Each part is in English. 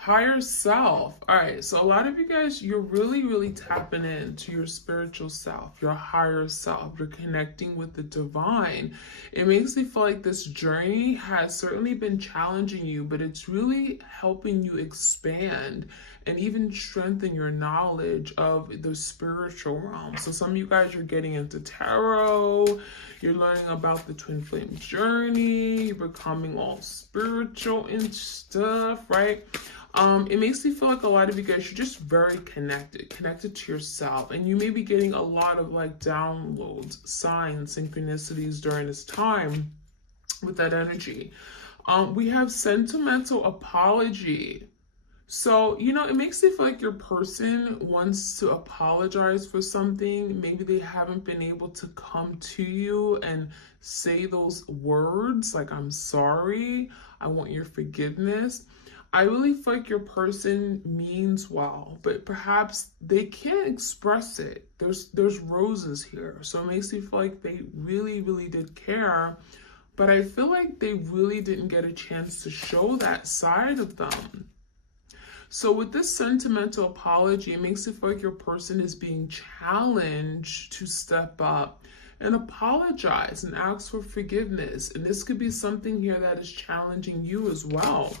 Higher self. All right. So a lot of you guys, you're really tapping into your spiritual self, your higher self. You're connecting with the divine. It makes me feel like this journey has certainly been challenging you, but it's really helping you expand and even strengthen your knowledge of the spiritual realm. So some of you guys are getting into tarot, you're learning about the twin flame journey, you're becoming all spiritual and stuff, right? It makes me feel like a lot of you guys, you're just very connected to yourself, and you may be getting a lot of like downloads, signs, synchronicities during this time with that energy. We have sentimental apology. So, it makes me feel like your person wants to apologize for something. Maybe they haven't been able to come to you and say those words like, I'm sorry, I want your forgiveness. I really feel like your person means well, but perhaps they can't express it. There's roses here. So it makes me feel like they really did care, but I feel like they really didn't get a chance to show that side of them. So with this sentimental apology, it makes it feel like your person is being challenged to step up and apologize and ask for forgiveness. And this could be something here that is challenging you as well.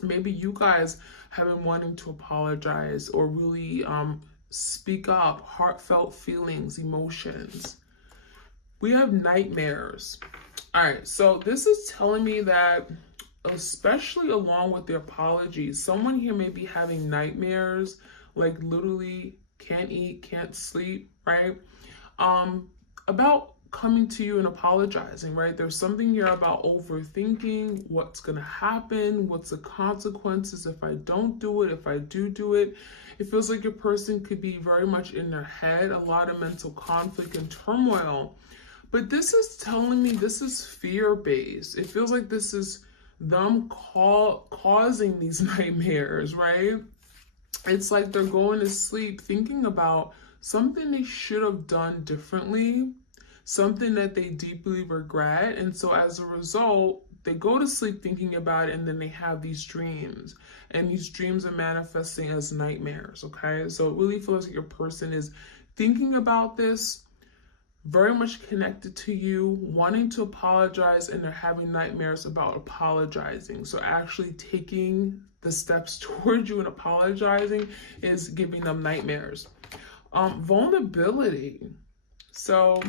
Maybe you guys have been wanting to apologize or really speak up, heartfelt feelings, emotions. We have nightmares. All right, so this is telling me that, especially along with the apologies, someone here may be having nightmares, like literally can't eat, can't sleep, right? About coming to you and apologizing, right? There's something here about overthinking what's going to happen, what's the consequences if I don't do it, if I do it. It feels like your person could be very much in their head, a lot of mental conflict and turmoil. But this is telling me this is fear-based. It feels like this is them causing these nightmares, right? It's like they're going to sleep thinking about something they should have done differently, something that they deeply regret. And so as a result, they go to sleep thinking about it, and then they have these dreams. And these dreams are manifesting as nightmares, okay? So it really feels like your person is thinking about this, very much connected to you, wanting to apologize, and they're having nightmares about apologizing. So actually taking the steps towards you and apologizing is giving them nightmares. Vulnerability. So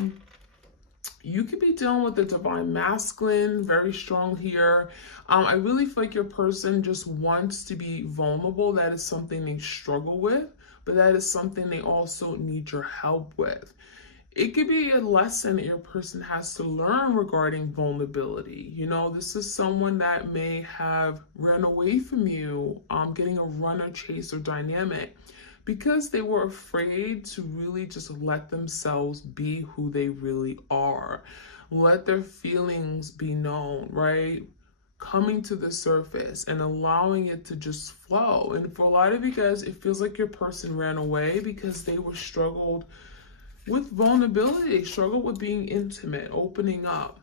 you could be dealing with the divine masculine, very strong here. I really feel like your person just wants to be vulnerable. That is something they struggle with, but that is something they also need your help with. It could be a lesson that your person has to learn regarding vulnerability. This is someone that may have ran away from you, getting a runner chaser dynamic, because they were afraid to really just let themselves be who they really are. Let their feelings be known, right? Coming to the surface and allowing it to just flow. And for a lot of you guys, it feels like your person ran away because they were struggled with vulnerability, struggle with being intimate, opening up.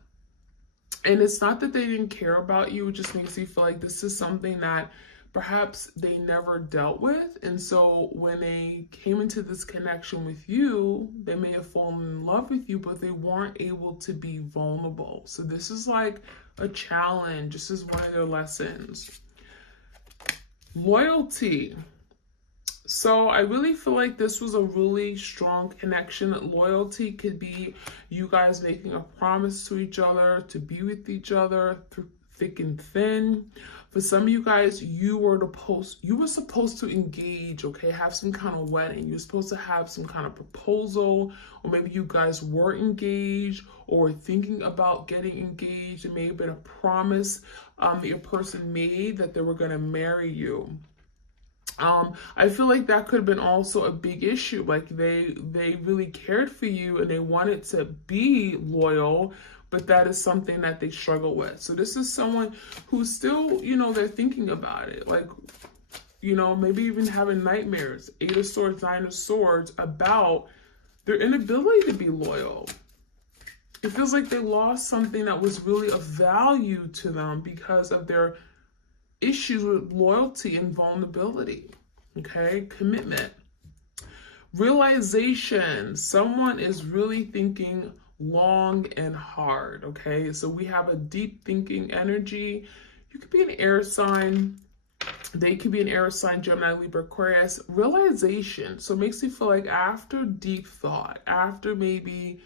And it's not that they didn't care about you, it just makes me feel like this is something that perhaps they never dealt with. And so when they came into this connection with you, they may have fallen in love with you, but they weren't able to be vulnerable. So this is like a challenge. This is one of their lessons. Loyalty. So I really feel like this was a really strong connection. Loyalty could be you guys making a promise to each other, to be with each other through thick and thin. For some of you guys, you were supposed to engage, okay, have some kind of wedding. You're supposed to have some kind of proposal, or maybe you guys were engaged or thinking about getting engaged. It may have been a promise that your person made that they were going to marry you. I feel like that could have been also a big issue. Like they really cared for you and they wanted to be loyal, but that is something that they struggle with. So this is someone who's still, they're thinking about it. Like, maybe even having nightmares, 8 of Swords, 9 of Swords, about their inability to be loyal. It feels like they lost something that was really of value to them because of their issues with loyalty and vulnerability. Okay, commitment. Realization. Someone is really thinking long and hard. Okay, so we have a deep thinking energy. You could be an air sign. They could be an air sign, Gemini, Libra, Aquarius. Realization. So it makes you feel like after deep thought, after maybe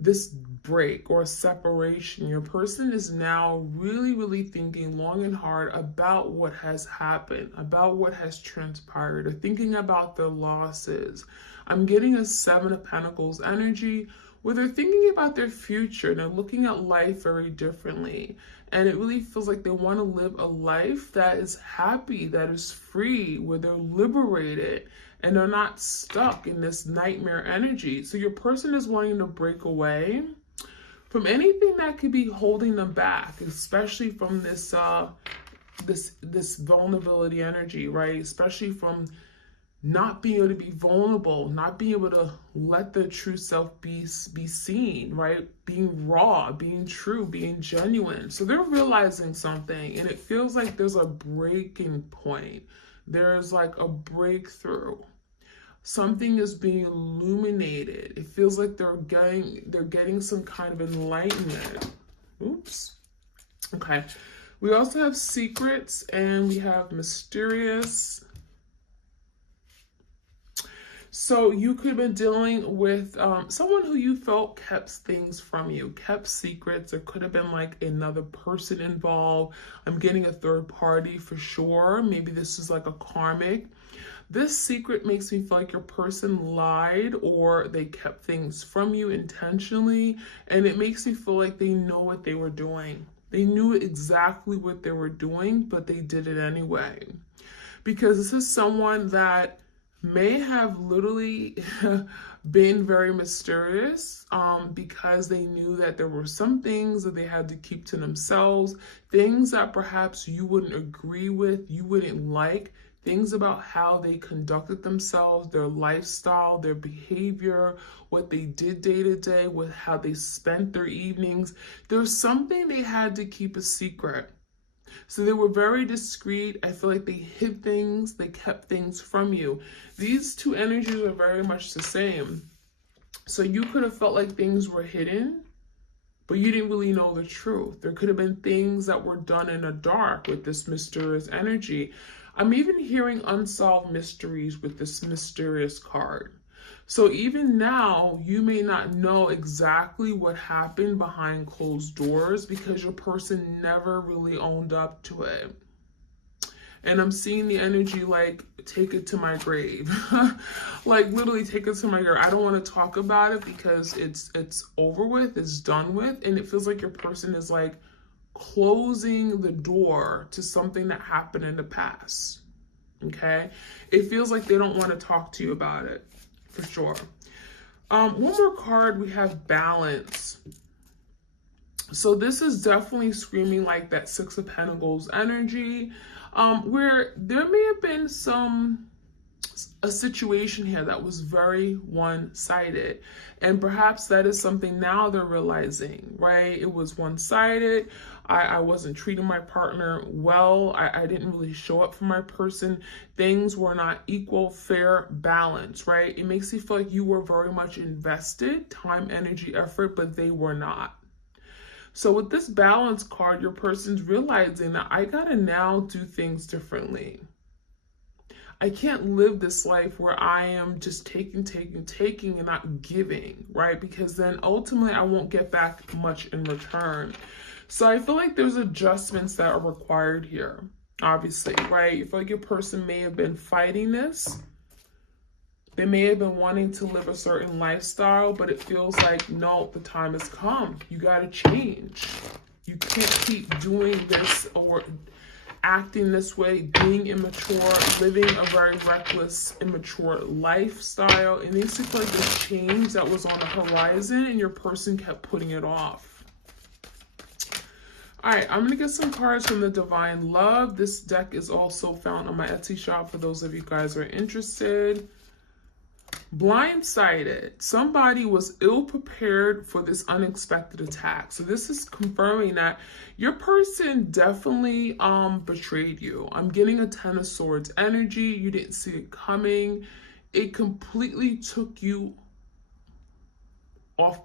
this break or separation, your person is now really, really thinking long and hard about what has happened, about what has transpired, or thinking about their losses. I'm getting a Seven of Pentacles energy where they're thinking about their future and they're looking at life very differently. And it really feels like they want to live a life that is happy, that is free, where they're liberated and they're not stuck in this nightmare energy. So your person is wanting to break away from anything that could be holding them back, especially from this this vulnerability energy, right? Especially from not being able to be vulnerable, not being able to let their true self be seen, right? Being raw, being true, being genuine. So they're realizing something, and it feels like there's a breaking point. There's like a breakthrough. Something is being illuminated. It feels like they're getting some kind of enlightenment. Oops. Okay. We also have secrets and we have mysterious. So you could have been dealing with someone who you felt kept things from you, kept secrets. There could have been like another person involved. I'm getting a third party for sure. Maybe this is like a karmic. This secret makes me feel like your person lied or they kept things from you intentionally. And it makes me feel like they know what they were doing. They knew exactly what they were doing, but they did it anyway. Because this is someone that may have literally been very mysterious because they knew that there were some things that they had to keep to themselves, things that perhaps you wouldn't agree with, you wouldn't like, things about how they conducted themselves, their lifestyle, their behavior, what they did day to day, with how they spent their evenings. There's something they had to keep a secret. So they were very discreet. I feel like they hid things, they kept things from you. These two energies are very much the same. So you could have felt like things were hidden, but you didn't really know the truth. There could have been things that were done in the dark with this mysterious energy. I'm even hearing unsolved mysteries with this mysterious card. So even now, you may not know exactly what happened behind closed doors because your person never really owned up to it. And I'm seeing the energy like, take it to my grave. Like literally take it to my grave. I don't want to talk about it because it's over with, it's done with. And it feels like your person is like closing the door to something that happened in the past. Okay? It feels like they don't want to talk to you about it. For sure. One more card, we have balance. So this is definitely screaming like that Six of Pentacles energy, where there may have been a situation here that was very one-sided, and perhaps that is something now they're realizing, right? It was one-sided. I wasn't treating my partner well. I didn't really show up for my person. Things were not equal, fair, balance, right? It makes you feel like you were very much invested, time, energy, effort, but they were not. So with this balance card, your person's realizing that I gotta now do things differently. I can't live this life where I am just taking and not giving, right? Because then ultimately I won't get back much in return. So I feel like there's adjustments that are required here, obviously, right? You feel like your person may have been fighting this. They may have been wanting to live a certain lifestyle, but it feels like, no, the time has come. You got to change. You can't keep doing this or acting this way, being immature, living a very reckless, immature lifestyle. It needs to feel like this change that was on the horizon and your person kept putting it off. All right, I'm going to get some cards from the Divine Love. This deck is also found on my Etsy shop for those of you guys who are interested. Blindsided. Somebody was ill prepared for this unexpected attack. So this is confirming that your person definitely betrayed you. I'm getting a Ten of Swords energy. You didn't see it coming. It completely took you off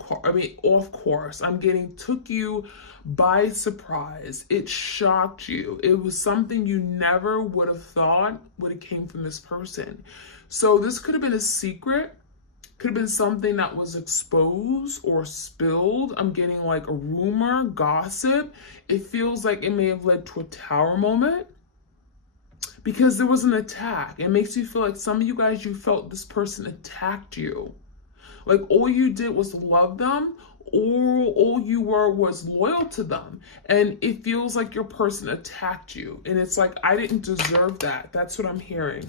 course. I'm getting took you by surprise. It shocked you. It was something you never would have thought would have came from this person. So this could have been a secret, could have been something that was exposed or spilled. I'm getting like a rumor, gossip. It feels like it may have led to a tower moment because there was an attack. It makes you feel like some of you guys, you felt this person attacked you. Like all you did was love them, or all you were was loyal to them. And it feels like your person attacked you. And it's like, I didn't deserve that. That's what I'm hearing.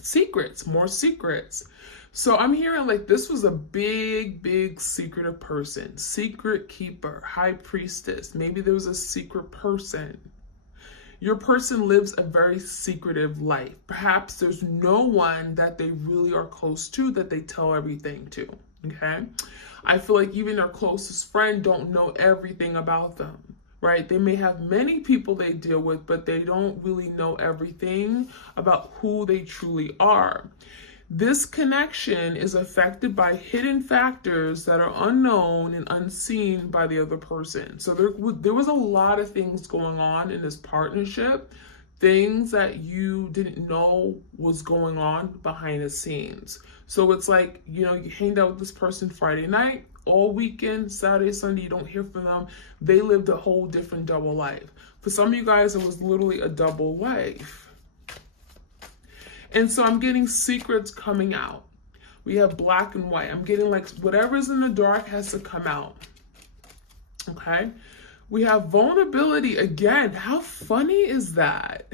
Secrets, more secrets. So I'm hearing like this was a big, big secretive person. Secret keeper, high priestess. Maybe there was a secret person. Your person lives a very secretive life. Perhaps there's no one that they really are close to that they tell everything to, okay? I feel like even their closest friend don't know everything about them, right? They may have many people they deal with, but they don't really know everything about who they truly are. This connection is affected by hidden factors that are unknown and unseen by the other person. So there was a lot of things going on in this partnership, things that you didn't know was going on behind the scenes. So it's like, you hanged out with this person Friday night, all weekend, Saturday, Sunday, you don't hear from them. They lived a whole different double life. For some of you guys, it was literally a double life. And so I'm getting secrets coming out. We have black and white. I'm getting like whatever's in the dark has to come out. Okay. We have vulnerability again. How funny is that?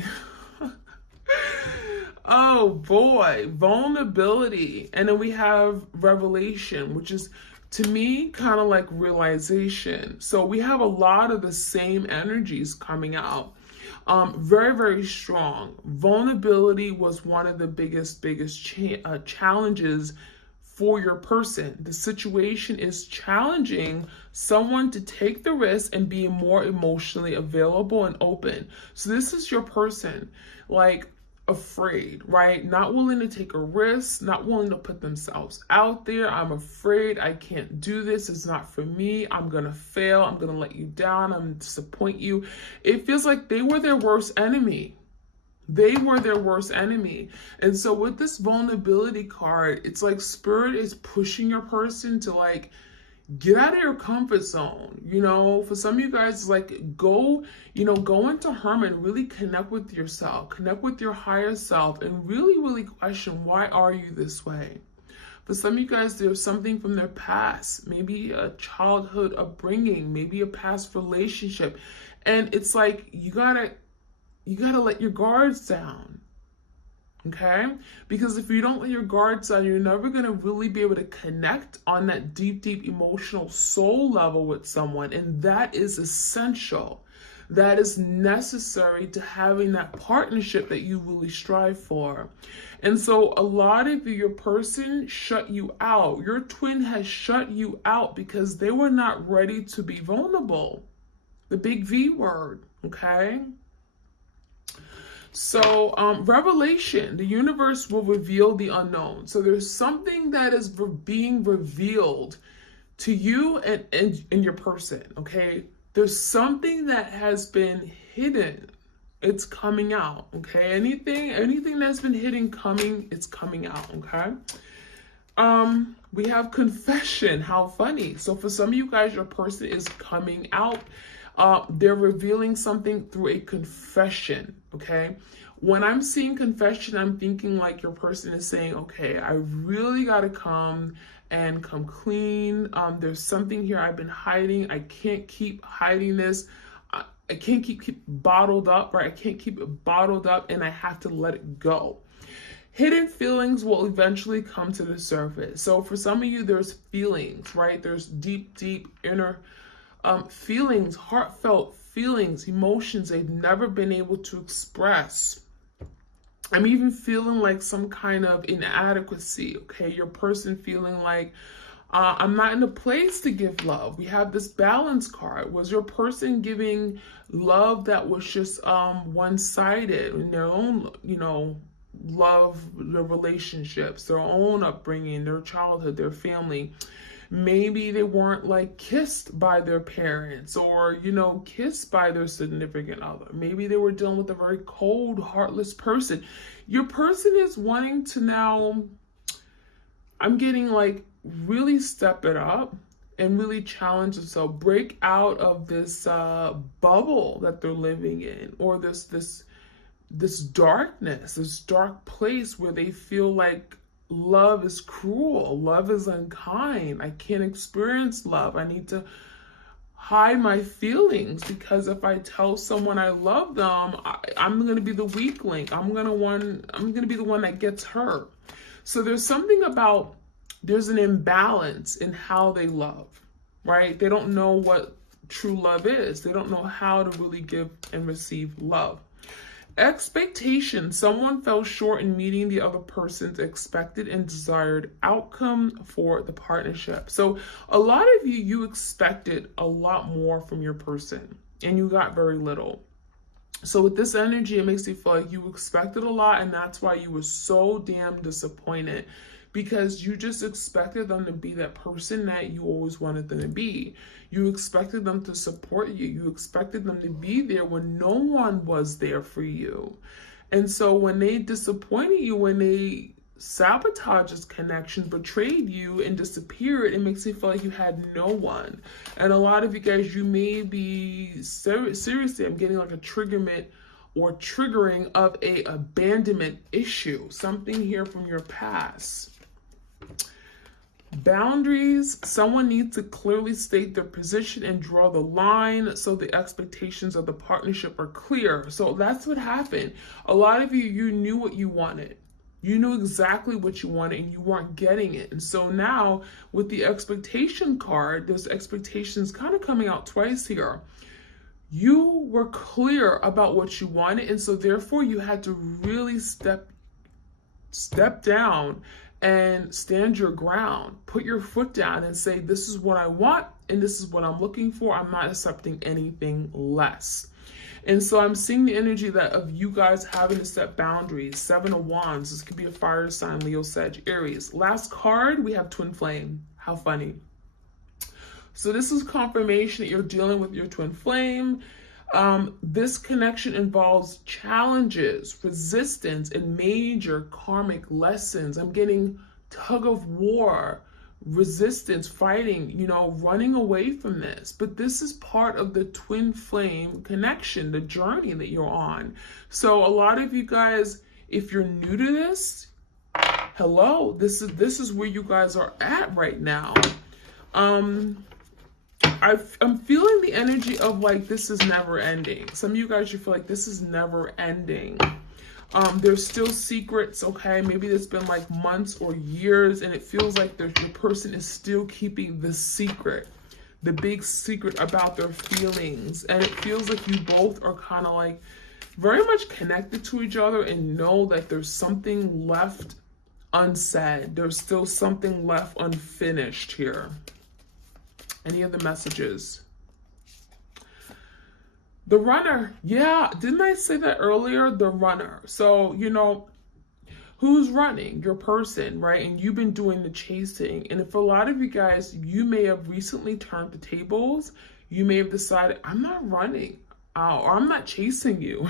Oh boy, vulnerability. And then we have revelation, which is to me kind of like realization. So we have a lot of the same energies coming out. Very, very strong. Vulnerability was one of the biggest challenges for your person. The situation is challenging someone to take the risk and be more emotionally available and open. So this is your person, like afraid, right? Not willing to take a risk, not willing to put themselves out there. I'm afraid, I can't do this. It's not for me. I'm going to fail. I'm going to let you down. I'm going to disappoint you. It feels like they were their worst enemy. They were their worst enemy. And so with this vulnerability card, it's like spirit is pushing your person to like, get out of your comfort zone. For some of you guys, it's like go into hermit, really connect with yourself, connect with your higher self, and really, really question, why are you this way? For some of you guys, there's something from their past, maybe a childhood upbringing, maybe a past relationship. And it's like, you gotta let your guards down. Okay? Because if you don't let your guards down, you're never going to really be able to connect on that deep, deep emotional soul level with someone. And that is essential. That is necessary to having that partnership that you really strive for. And so a lot of your person shut you out. Your twin has shut you out because they were not ready to be vulnerable. The big V word, okay? So revelation, the universe will reveal the unknown. So there's something that is being revealed to you and your person, okay? There's something that has been hidden. It's coming out, okay? Anything that's been hidden it's coming out, okay? We have confession. How funny. So for some of you guys, your person is coming out. They're revealing something through a confession, okay? When I'm seeing confession, I'm thinking like your person is saying, okay, I really got to come clean. There's something here I've been hiding. I can't keep hiding this. I can't keep bottled up, right? I can't keep it bottled up, and I have to let it go. Hidden feelings will eventually come to the surface. So for some of you, there's feelings, right? There's deep, deep inner feelings, heartfelt feelings, emotions they've never been able to express. I'm even feeling like some kind of inadequacy, okay? Your person feeling like, I'm not in a place to give love. We have this balance card. Was your person giving love that was just one-sided in their own, love, their relationships, their own upbringing, their childhood, their family? Maybe they weren't like kissed by their parents or, kissed by their significant other. Maybe they were dealing with a very cold, heartless person. Your person is wanting to now, I'm getting like, really step it up and really challenge themselves, break out of this bubble that they're living in, or this darkness, this dark place where they feel like love is cruel, love is unkind, I can't experience love, I need to hide my feelings, because if I tell someone I love them, I'm going to be the weak link. I'm going to be the one that gets hurt. So there's something about, there's an imbalance in how they love, right? They don't know what true love is. They don't know how to really give and receive love. Expectation. Someone fell short in meeting the other person's expected and desired outcome for the partnership. So a lot of you expected a lot more from your person and you got very little. So with this energy, it makes you feel like you expected a lot, and that's why you were so damn disappointed, because you just expected them to be that person that you always wanted them to be. You expected them to support you. You expected them to be there when no one was there for you. And so when they disappointed you, when they sabotaged this connection, betrayed you, and disappeared, it makes you feel like you had no one. And a lot of you guys, you may be seriously, I'm getting like a triggerment or triggering of a abandonment issue, something here from your past. Boundaries. Someone needs to clearly state their position and draw the line so the expectations of the partnership are clear. So that's what happened. A lot of you knew what you wanted. You knew exactly what you wanted and you weren't getting it. And so now with the expectation card, there's expectations kind of coming out twice here. You were clear about what you wanted, and so therefore you had to really step down and stand your ground. Put your foot down and say, this is what I want and this is what I'm looking for. I'm not accepting anything less. And so I'm seeing the energy that of you guys having to set boundaries. 7 of Wands. This could be a fire sign, Leo, Sag, Aries. Last card, we have Twin Flame. How funny. So this is confirmation that you're dealing with your twin flame. This connection involves challenges, resistance, and major karmic lessons. I'm getting tug of war, resistance, fighting, running away from this. But this is part of the twin flame connection, the journey that you're on. So a lot of you guys, if you're new to this, hello, this is where you guys are at right now. I'm feeling the energy of like, this is never ending. Some of you guys, you feel like this is never ending. There's still secrets, okay? Maybe it's been like months or years and it feels like the person is still keeping the secret, the big secret about their feelings. And it feels like you both are kind of like very much connected to each other and know that there's something left unsaid. There's still something left unfinished here. Any of the messages? The runner. Yeah, didn't I say that earlier? The runner. So, who's running? Your person, right? And you've been doing the chasing. And if a lot of you guys, you may have recently turned the tables. You may have decided, I'm not running. Or I'm not chasing you.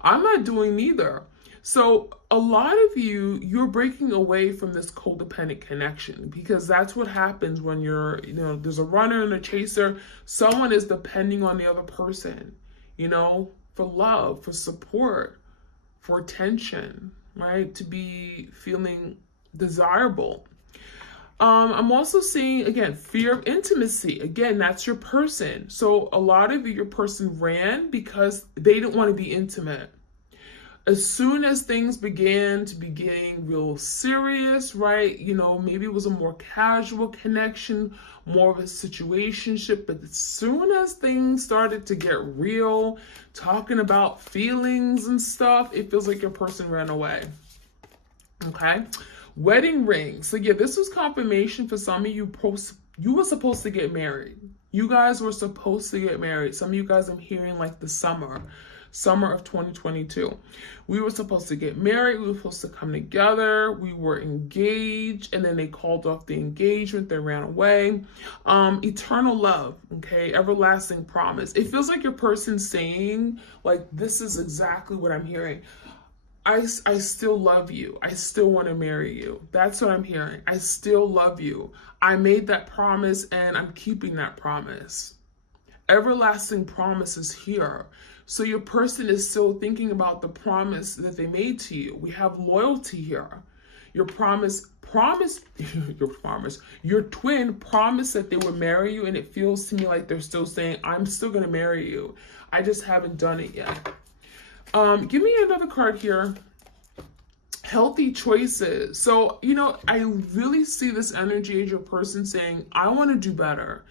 I'm not doing neither. So a lot of you're breaking away from this codependent connection, because that's what happens when you're, there's a runner and a chaser. Someone is depending on the other person, for love, for support, for attention, right? To be feeling desirable. I'm also seeing, again, fear of intimacy. Again, that's your person. So a lot of your person ran because they didn't want to be intimate. as soon as things began to be getting real serious, right? You know, maybe it was a more casual connection, more of a situationship, but as soon as things started to get real, talking about feelings and stuff, it feels like your person ran away. Okay? Wedding ring. So yeah, this was confirmation for some of you. You were supposed to get married. You guys were supposed to get married. Some of you guys, I'm hearing like the summer of 2022. We were supposed to get married. We were supposed to come together. We were engaged, and then they called off the engagement. They ran away. Eternal love, okay? Everlasting promise. It feels like your person saying, like, this is exactly what I'm hearing. I still love you. I still want to marry you. That's what I'm hearing. I still love you. I made that promise and I'm keeping that promise. Everlasting promise is here. So your person is still thinking about the promise that they made to you. We have loyalty here. Your your twin promised that they would marry you, and it feels to me like they're still saying, I'm still going to marry you. I just haven't done it yet. Give me another card here. Healthy choices. So, you know, I really see this energy as your person saying, I want to do better.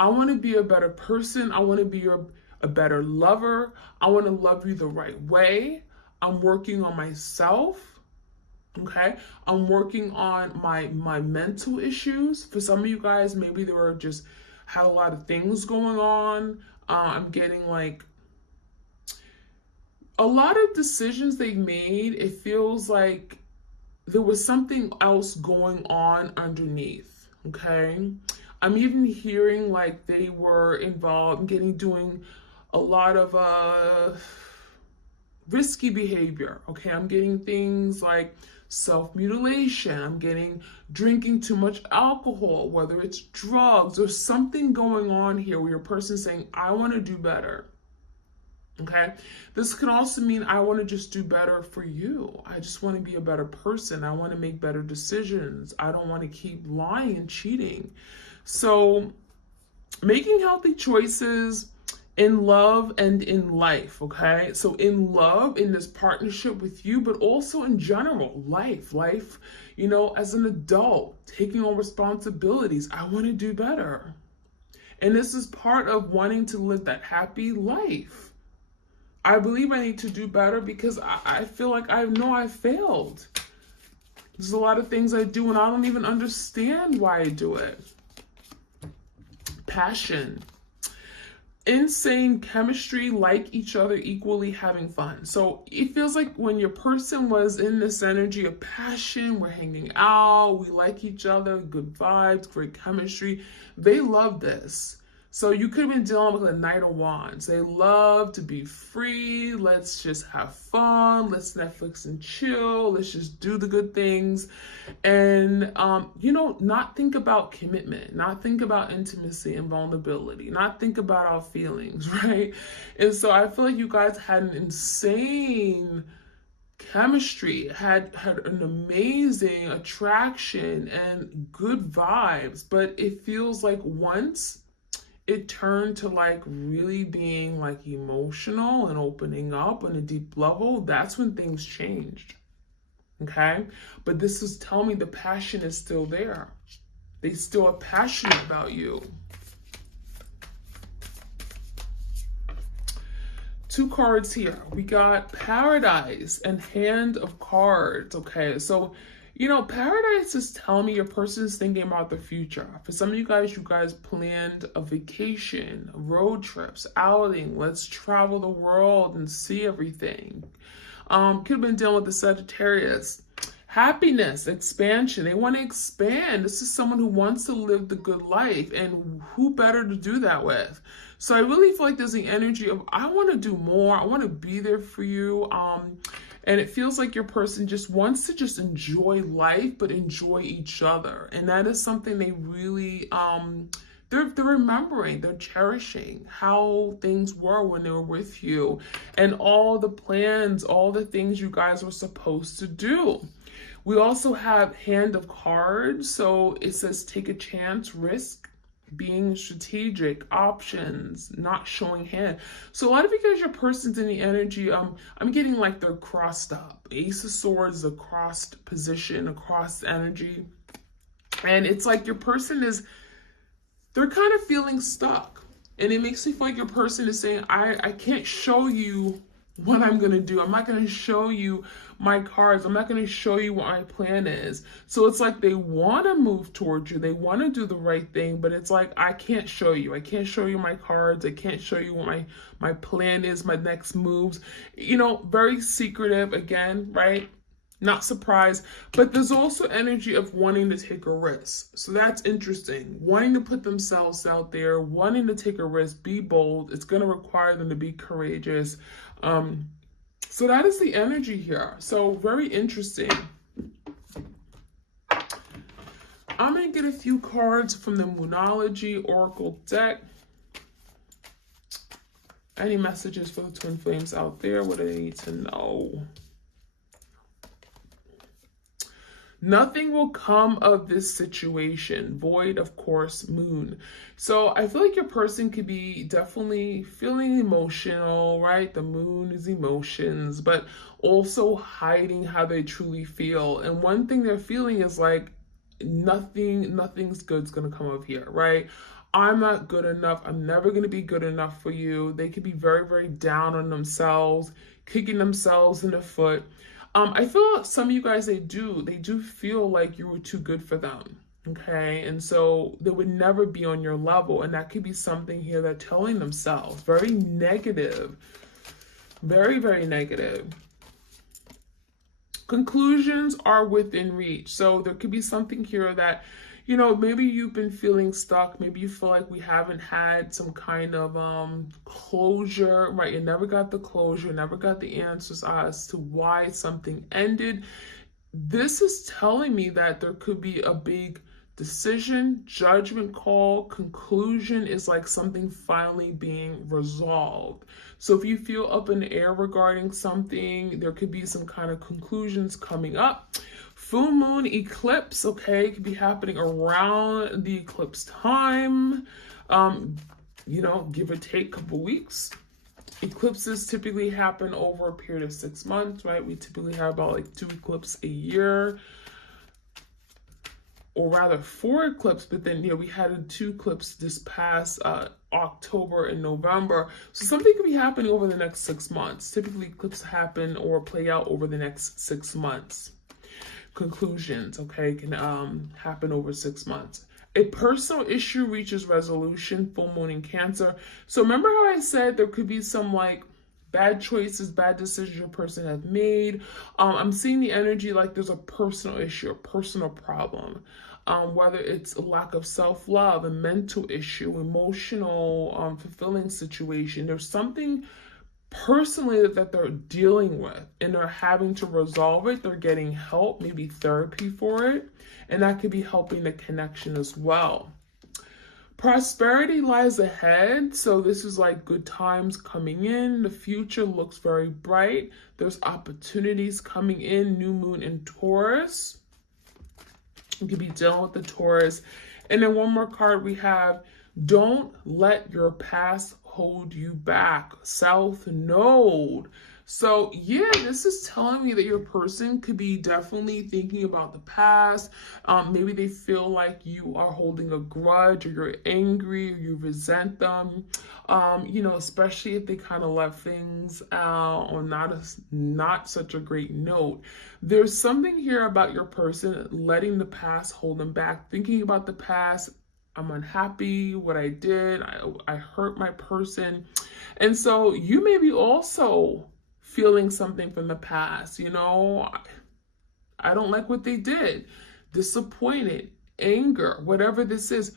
I want to be a better person. I want to be a better lover. I want to love you the right way. I'm working on myself. Okay. I'm working on my mental issues. For some of you guys, maybe there were just had a lot of things going on. I'm getting like a lot of decisions they made. It feels like there was something else going on underneath. Okay. I'm even hearing like they were involved in doing a lot of risky behavior. Okay, I'm getting things like self-mutilation. I'm getting drinking too much alcohol, whether it's drugs. There's something going on here where your person's saying, I want to do better. Okay, this can also mean I want to just do better for you. I just want to be a better person. I want to make better decisions. I don't want to keep lying and cheating. So making healthy choices in love and in life, okay? So in love, in this partnership with you, but also in general, life, you know, as an adult, taking on responsibilities. I want to do better. And this is part of wanting to live that happy life. I believe I need to do better because I feel like I know I failed. There's a lot of things I do and I don't even understand why I do it. Passion. Insane chemistry, like each other, equally having fun. So it feels like when your person was in this energy of passion, we're hanging out, we like each other, good vibes, great chemistry. They love this. So you could have been dealing with a Knight of Wands. They love to be free. Let's just have fun. Let's Netflix and chill. Let's just do the good things. And, you know, not think about commitment, not think about intimacy and vulnerability, not think about our feelings, right? And so I feel like you guys had an insane chemistry, had an amazing attraction and good vibes. But it feels like once it turned to like really being like emotional and opening up on a deep level, that's when things changed. Okay? But this is telling me the passion is still there. They still are passionate about you. 2 cards here. We got Paradise and Hand of Cards. Okay, so you know, Paradise is telling me your person is thinking about the future. For some of you guys planned a vacation, road trips, outing. Let's travel the world and see everything. Could have been dealing with the Sagittarius. Happiness, expansion. They want to expand. This is someone who wants to live the good life, and who better to do that with? So I really feel like there's the energy of, I want to do more. I want to be there for you. And it feels like your person just wants to just enjoy life, but enjoy each other. And that is something they really, they're remembering, they're cherishing how things were when they were with you and all the plans, all the things you guys were supposed to do. We also have Hand of Cards. So it says take a chance, risk. being strategic, options, not showing hand. So a lot of you guys, your person's in the energy, I'm getting like they're crossed up. Ace of Swords, a crossed position, a crossed energy. And it's like your person is, they're kind of feeling stuck. And it makes me feel like your person is saying, I can't show you what I'm going to do. I'm not going to show you my cards. I'm not going to show you what my plan is. So it's like they want to move towards you. They want to do the right thing, but it's like, I can't show you. I can't show you my cards. I can't show you what my plan is, my next moves. You know, very secretive again, right? Not surprised, but there's also energy of wanting to take a risk. So that's interesting. Wanting to put themselves out there, wanting to take a risk, be bold. It's going to require them to be courageous. So that is the energy here. So very interesting. I'm going to get a few cards from the Moonology Oracle deck. Any messages for the twin flames out there? What do they need to know? Nothing will come of this situation. Void, of course, moon. So I feel like your person could be definitely feeling emotional, right? The moon is emotions, but also hiding how they truly feel. And one thing they're feeling is like nothing's good's going to come of here, right? I'm not good enough. I'm never going to be good enough for you. They could be very, very down on themselves, kicking themselves in the foot. I feel like some of you guys, they do feel like you were too good for them, okay? And so they would never be on your level, and that could be something here they're telling themselves. Very negative, very, very negative. Conclusions are within reach. So there could be something here that, you know, maybe you've been feeling stuck. Maybe you feel like we haven't had some kind of closure, right? You never got the closure, never got the answers as to why something ended. This is telling me that there could be a big decision, judgment call, conclusion is like something finally being resolved. So if you feel up in the air regarding something, there could be some kind of conclusions coming up. Full moon eclipse, okay, could be happening around the eclipse time, you know, give or take a couple weeks. Eclipses typically happen over a period of 6 months, right? We typically have about like 2 eclipses a year, or rather 4 eclipses, but then, you know, we had 2 eclipses this past October and November. So something could be happening over the next 6 months. Typically eclipses happen or play out over the next 6 months. Conclusions, okay, can happen over 6 months. A personal issue reaches resolution, full moon in Cancer. So remember how I said there could be some like bad choices, bad decisions your person have made. I'm seeing the energy like there's a personal issue, a personal problem. Whether it's a lack of self-love, a mental issue, emotional, fulfilling situation. There's something personally that they're dealing with and they're having to resolve it. They're getting help, maybe therapy for it, and that could be helping the connection as well. Prosperity lies ahead, so this is like good times coming in. The future looks very bright. There's opportunities coming in. New moon in Taurus. You could be dealing with the Taurus. And then one more card we have, don't let your past hold you back. South Node. So yeah, this is telling me that your person could be definitely thinking about the past. Maybe they feel like you are holding a grudge, or you're angry, or you resent them. You know, especially if they kind of left things on not such a great note. There's something here about your person letting the past hold them back, thinking about the past. I'm unhappy what I did. I hurt my person. And so you may be also feeling something from the past. You know, I don't like what they did. Disappointed, anger, whatever this is,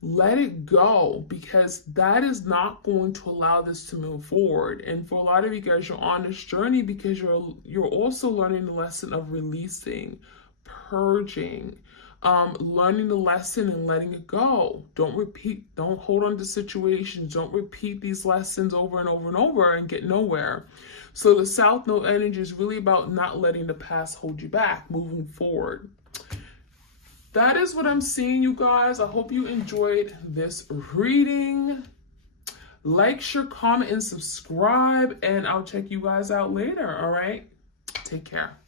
let it go, because that is not going to allow this to move forward. And for a lot of you guys, you're on this journey because you're also learning the lesson of releasing, purging, learning the lesson and letting it go. Don't repeat, don't hold on to situations. Don't repeat these lessons over and over and over and get nowhere. So the South Node energy is really about not letting the past hold you back, moving forward. that is what I'm seeing, you guys. I hope you enjoyed this reading. Like, share, comment, and subscribe, and I'll check you guys out later, all right? Take care.